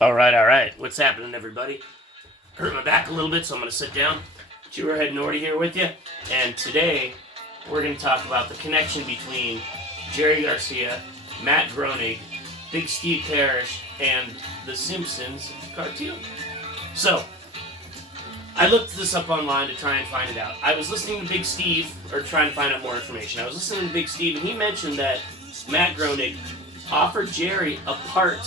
All right. What's happening, everybody? Hurt my back a little bit, so I'm going to sit down. Chewerhead Nordy here with you. And today, we're going to talk about the connection between Jerry Garcia, Matt Groening, Big Steve Parish, and the Simpsons cartoon. So, I looked this up online to try and find it out. I was listening to Big Steve, or trying to find out more information. I was listening to Big Steve, and he mentioned that Matt Groening offered Jerry a part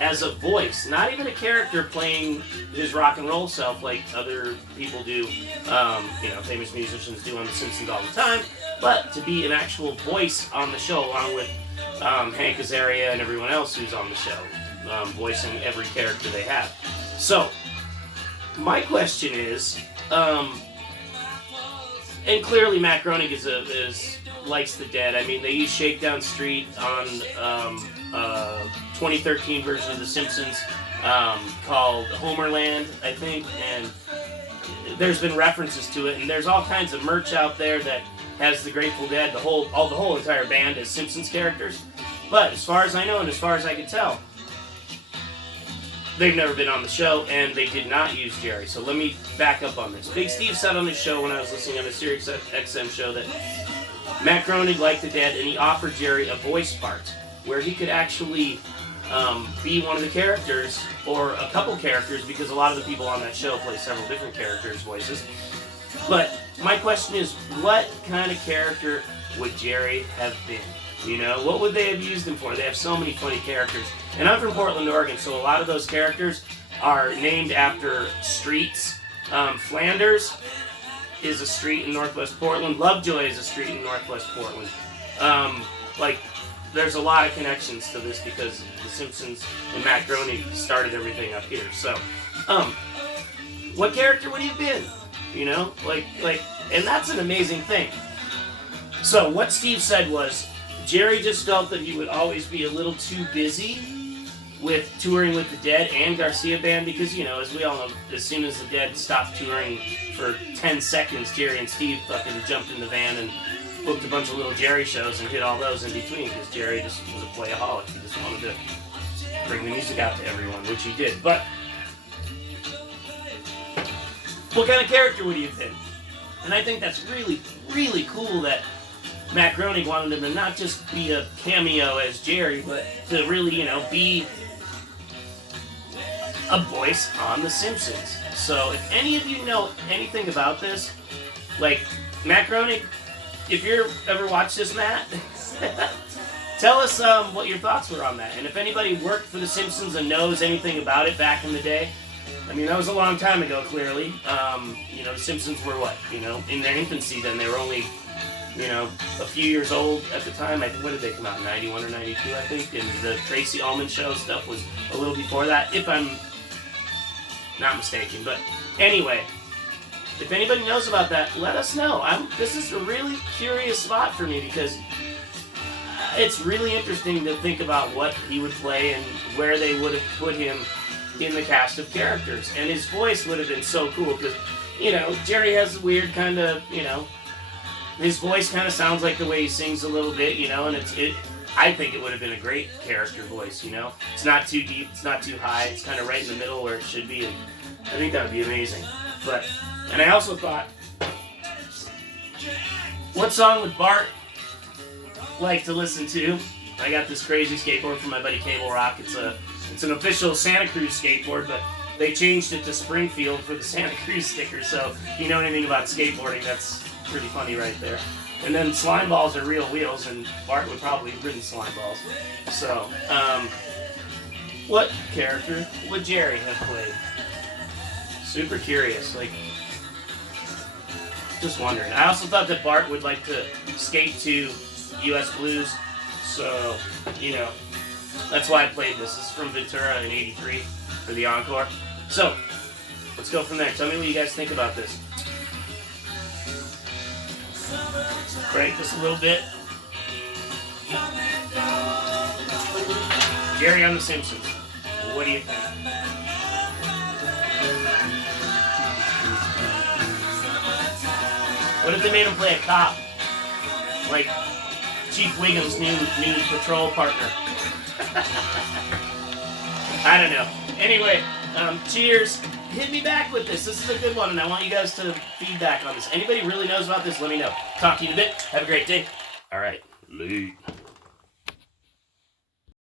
as a voice, not even a character playing his rock and roll self like other people do, famous musicians do on The Simpsons all the time, but to be an actual voice on the show along with Hank Azaria and everyone else who's on the show, voicing every character they have. So, my question is, and clearly Matt Groening likes the Dead. I mean, they use Shakedown Street on 2013 version of The Simpsons called Homerland, I think, and there's been references to it, and there's all kinds of merch out there that has the Grateful Dead, the whole entire band as Simpsons characters. But as far as I know and as far as I can tell, they've never been on the show, and they did not use Jerry. So let me back up on this. Big Steve said on his show when I was listening on the Sirius XM show that Matt Groening liked the Dead, and he offered Jerry a voice part where he could actually be one of the characters, or a couple characters, because a lot of the people on that show play several different characters' voices. But my question is, what kind of character would Jerry have been? You know, what would they have used him for? They have so many funny characters. And I'm from Portland, Oregon, so a lot of those characters are named after streets. Flanders is a street in Northwest Portland. Lovejoy is a street in Northwest Portland. There's a lot of connections to this because The Simpsons and Matt Groening started everything up here. So, what character would he have been? You know, and that's an amazing thing. So, what Steve said was, Jerry just felt that he would always be a little too busy with touring with the Dead and Garcia Band because, you know, as we all know, as soon as the Dead stopped touring for 10 seconds, Jerry and Steve fucking jumped in the van and booked a bunch of little Jerry shows and hit all those in between because Jerry just was a playaholic. He just wanted to bring the music out to everyone, which he did. But what kind of character would he have been? And I think that's really, really cool that Matt Groening wanted him to not just be a cameo as Jerry, but to really, be a voice on The Simpsons. So if any of you know anything about this, like Matt Groening, if you ever watched this, Matt, tell us what your thoughts were on that. And if anybody worked for The Simpsons and knows anything about it back in the day, I mean, that was a long time ago, clearly. The Simpsons were in their infancy then. They were only, a few years old at the time. I think, when did they come out? 91 or 92, I think. And the Tracy Ullman Show stuff was a little before that, if I'm not mistaken. But anyway, if anybody knows about that, let us know. This is a really curious spot for me because it's really interesting to think about what he would play and where they would have put him in the cast of characters. And his voice would have been so cool because, Jerry has a weird kind of, his voice kind of sounds like the way he sings a little bit, and I think it would have been a great character voice, It's not too deep, it's not too high, it's kind of right in the middle where it should be, and I think that would be amazing. And I also thought, what song would Bart like to listen to? I got this crazy skateboard from my buddy Cable Rock. It's an official Santa Cruz skateboard, but they changed it to Springfield for the Santa Cruz sticker, so if you know anything about skateboarding, that's pretty funny right there. And then slime balls are real wheels, and Bart would probably have ridden slime balls. So, what character would Jerry have played? Super curious, just wondering. I also thought that Bart would like to skate to U.S. Blues, so, that's why I played this. This is from Ventura in '83 for the encore. So, let's go from there. Tell me what you guys think about this. Crank this a little bit. Jerry on The Simpsons. What do you think? What if they made him play a cop? Like Chief Wiggum's new patrol partner. I don't know. Anyway, cheers. Hit me back with this. This is a good one, and I want you guys to feedback on this. Anybody really knows about this, let me know. Talk to you in a bit. Have a great day. All right. Late.